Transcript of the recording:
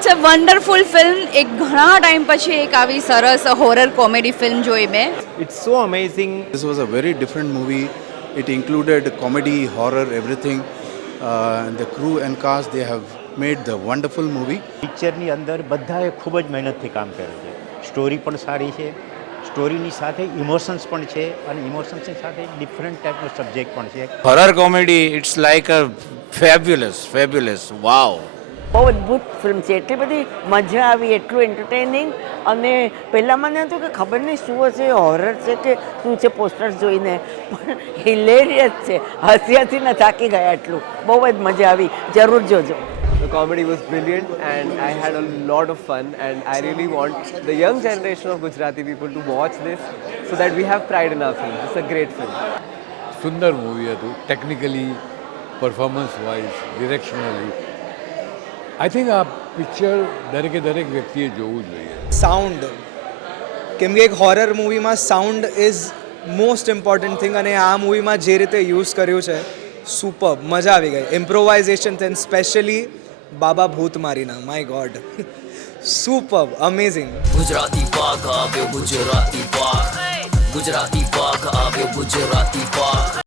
It's a wonderful film એક ઘણા time પછી એક આવી સરસ હોરર કોમેડી ફિલ્મ જોઈ મેં It's so amazing. This was a very different movie. It included comedy, horror, everything. Uh, and the crew and cast, they have made the wonderful movie. પિક્ચરની અંદર બધાએ ખૂબ જ મહેનતથી કામ કર્યું છે સ્ટોરી પણ સારી છે સ્ટોરીની સાથે ઇમોશન્સ પણ છે અને ઇમોશન્સની સાથે ડિફરન્ટ ટાઈપનો સબ્જેક્ટ પણ છે horror comedy it's like a fabulous fabulous wow બહુ અદ્ભુત ફિલ્મ છે એટલી બધી મજા આવી એટલું એન્ટરટેનિંગ અને પહેલાં મને હતું કે ખબર નહીં શું હશે હોરર છે કે શું છે પોસ્ટર્સ જોઈને પણ હિલેરિયસ છે હસી હસીને થાકી ગયા એટલું બહુ જ મજા આવી જરૂર જોજો The comedy was brilliant and I had a lot of fun and I really want the young generation of Gujarati people to watch this so that we have pride in our film. It's a great film. સુંદર movie હતું technically performance wise directionally I think આ picture દરેકે દરેક વ્યક્તિએ જોવું જોઈએ. Sound કેમ કે એક હોરર મૂવીમાં sound is most important thing અને આ મૂવીમાં જે રીતે યુઝ કર્યું છે સુપર મજા આવી ગઈ. ઇમ્પ્રોવાઇઝેશન થઈને સ્પેશિયલી બાબા ભૂત Marina my god super amazing Gujarati પાક આવ્યો ગુજરાતી પાક. ગુજરાતી પાક આવ્યો ગુજરાતી પાક.